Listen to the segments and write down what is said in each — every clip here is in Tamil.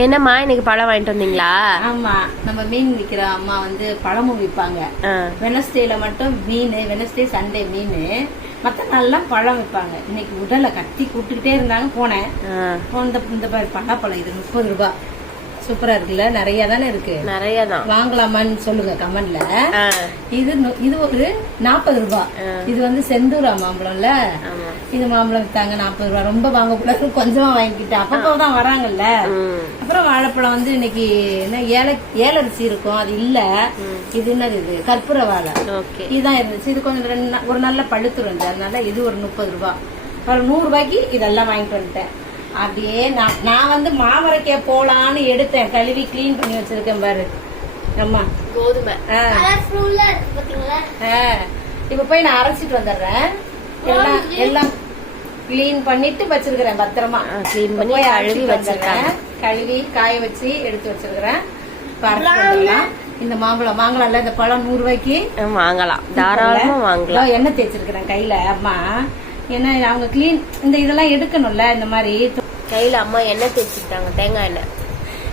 என்னம்மா இன்னைக்கு பழம் வாங்கிட்டு வந்தீங்களா? ஆமா நம்ம மீன் விக்கிற அம்மா வந்து பழமும் விற்பாங்க. வெனஸ்டேல மட்டும் மீன் வெனஸ்டே சண்டே மீன் மற்ற நாள்லாம் பழம் விற்பாங்க. இன்னைக்கு உடலை கத்தி கூப்பிட்டுக்கிட்டே இருந்தாங்க போனேன். இந்த இந்த பழாப்பழம் இது முப்பது ரூபாய் சூப்பரா இருக்குல்ல நிறைய தானே இருக்கு? நிறைய தான். வாங்கலாமான்னு சொல்லுங்க கமெண்ட்ல. இது இது ஒரு நாற்பது ரூபாய் இது வந்து செந்தூரா மாம்பழம்ல ஆமா. இது மாம்பழம் வித்தாங்க நாற்பது ரூபாய் ரொம்ப வாங்கக்கூடாது கொஞ்சமா வாங்கிக்கிட்டேன் அப்பப்போ தான் வராங்கல்ல. அப்புறம் வாழைப்பழம் வந்து இன்னைக்கு என்ன ஏல ஏலரிசி இருக்கும் அது இல்ல. இது என்னது இது? கற்பூர வாழை. இதுதான் இருந்துச்சு. இது கொஞ்சம் ரெண்டு ஒரு நல்ல பழுத்து இருந்துச்சு. அதனால இது ஒரு முப்பது ரூபாய் அப்புறம் நூறு ரூபாய்க்கு இதெல்லாம் வாங்கிட்டு வந்துட்டேன். அப்படியே நான் நான் வந்து மாவரைக்க போலான்னு எடுத்தேன். கழுவி க்ளீன் பண்ணி வச்சிருக்கேன் பாரு. அம்மா. கோதுமை. இப்ப போய் நான் அரைச்சிட்டு வந்துடுறேன். எல்லாம் எல்லாம் க்ளீன் பண்ணிட்டு வச்சிருக்கிறேன் பத்திரமா. clean பண்ணி கழுவி. வந்துடுறேன். கழுவி காய வச்சு எடுத்து வச்சிருக்கிறேன். இந்த மாம்பழம் வாங்கலாம்ல இந்த பழம் நூறு ரூபாய்க்கு. வாங்கலாம். தாராளமா வாங்கலாம். எண்ணெய் தேய்ச்சிருக்கிறேன் கையில அம்மா. ஏன்னா அவங்க க்ளீன் இந்த இதெல்லாம் எடுக்கணும்ல இந்த மாதிரி. கையில அம்மா எண்ணெய் தேய்ச்சிக்கிட்டாங்க தேங்காய் எண்ணெய்.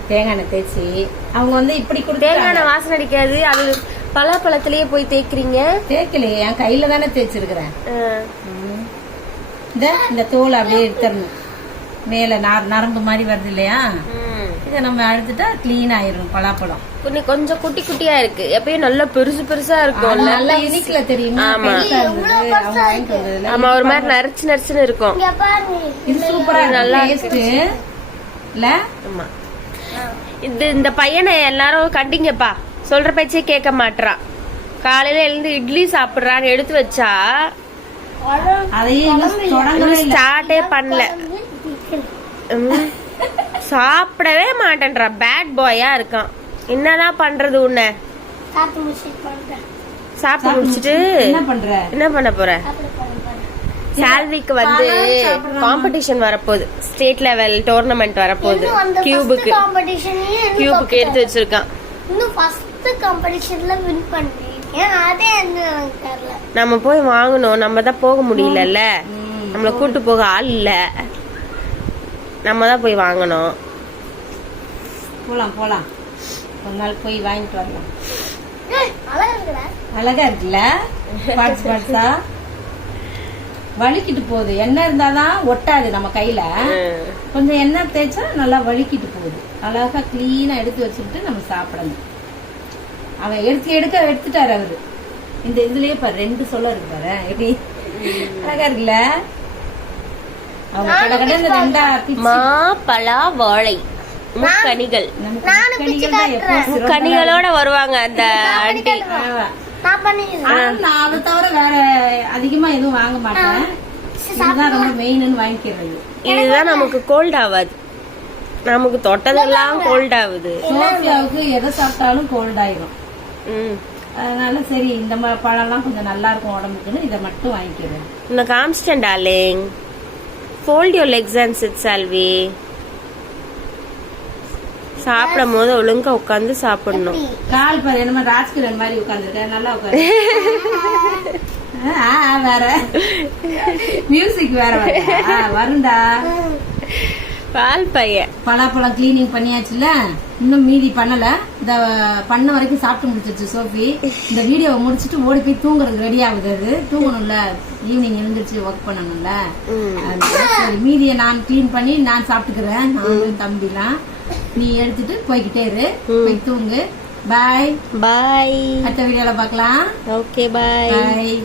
தேங்காய் எண்ணெய் தேய்ச்சி. அவங்க வந்து இப்படி தேங்காய் எண்ணெய் வாசனை அடிக்காது. அது பலாப்பழத்திலேயே போய் தேய்க்கிறீங்க? தேய்க்கலையே என் கையில தானே தேய்ச்சிருக்கிறேன். இந்த இந்த தோல் அப்படியே எடுத்துடணும். மேல நர- நரம்பு மாதிரி வருது இல்லையா? ம். இதை நம்ம அழுத்துட்டா க்ளீன் ஆயிரும் பலாப்பழம். கொஞ்சம் கொஞ்சம் குட்டி குட்டியா இருக்கு. எப்பயும் நல்லா பெருசு பெருசா அது இருக்கும்ல நல்லா இனிக்கல தெரியுமா? ஆமா. ஒரு மாதிரி நரிச்சு நரிச்சுன்னு இருக்கும். இது சூப்பரா நல்லா இல்ல? ஆமா. இது இந்த பையனை எல்லாரும் கண்டிங்கப்பா. சொல்ற பேச்சே கேட்க மாட்றான் காலையில எழுந்து இட்லி சாப்பிடுறான்னு எடுத்து வச்சா ஸ்டார்ட்டே பண்ணல. சாப்பிடவே மாட்டேன்றா. பேட் பாயா இருக்கான். என்னதான் பண்றது உன்னை? சாப்பிட்டு முடிச்சிட்டு என்ன பண்ற? என்ன பண்ண போற? சால்விக்கு வந்து காம்படிஷன் வரப்போகுது. ஸ்டேட் லெவல் டோர்னமெண்ட் வரப்போகுது. கியூபுக்கு கியூபுக்கு எடுத்து வச்சிருக்கான். இன்னும் ஃபர்ஸ்ட் காம்படிஷன்ல வின் பண்ணிருக்கேன் அதே நம்ம போய் வாங்கணும். நம்ம தான் போக முடியலல்ல. நம்மள கூட்டு போக ஆள் இல்ல. நம்ம தான் போய் வாங்கணும். போலாம் போலாம். ஒரு நாள் போய் வாங்கிட்டு வரலாம். அழகா இருக்குல்ல? பார்ட்ஸ் பார்ட்ஸா வலிக்கிட்டு போகுது. எண்ணெய் இருந்தாதான் ஒட்டாது நம்ம கையில. கொஞ்சம் எண்ணெய் தேய்ச்சா நல்லா வலிக்கிட்டு போகுது. அழகா கிளீனா எடுத்து வச்சுக்கிட்டு நம்ம சாப்பிடணும். அவன் எடுத்து எடுக்க எடுத்துட்டாரு அவரு. இந்த இதுலயே பாரு ரெண்டு சொல்ல இருக்கு பாரு. எப்படி? அழகா இருக்குல்ல? அவங்க கடை கடை இந்த ரெண்டா பிச்சு. மா பலா வாழை முக்கணிகள் முக்கணிகளோட வருவாங்க அந்த ஆண்டி. ஆமா. நான் பண்ணிக்கிறேன் ஆனா நான் அதை தவிர வேற அதிகமா எதுவும் வாங்க மாட்டேன். இதுதான் ரொம்ப மெயின்னு வாங்கிக்கிறது. இதுதான் நமக்கு கோல்ட் ஆகாது. நமக்கு தொட்டதெல்லாம் கோல்ட் ஆகுது. சோஃபியாவுக்கு எதை சாப்பிட்டாலும் கோல்ட் ஆயிரும். ம். அதனால சரி இந்த மாதிரி பழம்லாம் கொஞ்சம் நல்லா இருக்கும் உடம்புக்குன்னு இதை மட்டும் வாங்கிக்கிறேன். உன்னை காமிச்சிட்டேன் darling. Fold your legs and sit Salvi சாப்பிடும் போது ஒழுங்கா உட்காந்து சாப்பிடணும். கால் பாரு என்ன ராஜ்கிரண் மாதிரி உட்காந்துருக்க நல்லா உட்காரு. ஆ, ஆ, வேற. மியூசிக் வேற? வருண்டா பால் பையன் பலாப்பழம் கிளீனிங் பண்ணியாச்சுல இன்னும் மீதி பண்ணல. இந்த பண்ண வரைக்கும் சாப்பிட்டு முடிச்சிருச்சு சோஃபி. இந்த வீடியோவை முடிச்சிட்டு ஓடி போய் தூங்குறதுக்கு ரெடி ஆகுது அது. தூங்கணும்ல. ஈவினிங் எழுந்திரிச்சு ஒர்க் பண்ணணும்ல. மீதியை நான் க்ளீன் பண்ணி நான் சாப்பிட்டுக்கிறேன். நானும் தம்பிலாம். நீ எடுத்துட்டு போய்கிட்டே இரு. போய் தூங்கு. பாய் பாய் அடுத்த வீடியோல பார்க்கலாம். Okay bye bye.